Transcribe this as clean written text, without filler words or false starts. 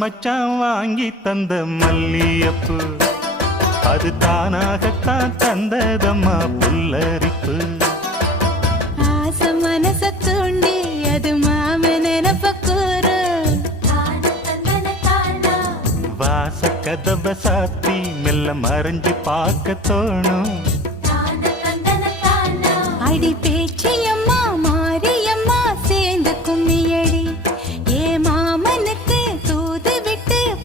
மச்சான் வாங்கி தந்த மல்லியப்பு அது தானாகத்தான் தந்ததம்மா புல்லரிப்பு. ஆசை மனச தூண்டி அது மாம நினப்ப கூறு வாச கதவை சாத்தி மெல்ல மறைஞ்சு பார்க்க தோணும். அடி